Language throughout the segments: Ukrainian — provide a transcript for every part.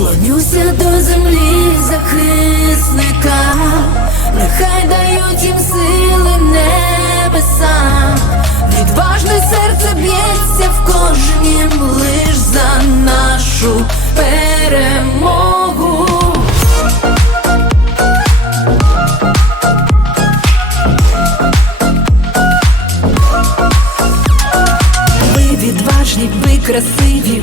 Клонюся до землі захисника, нехай дають їм сили небеса, відважне серце б'ється в кожнім лиш за нашу перемогу. Ви відважні, ви красиві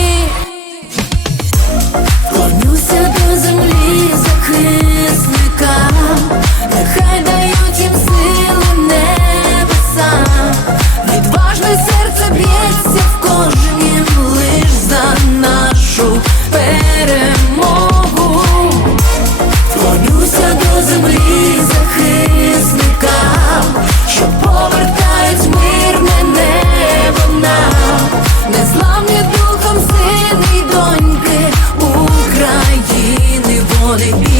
morning.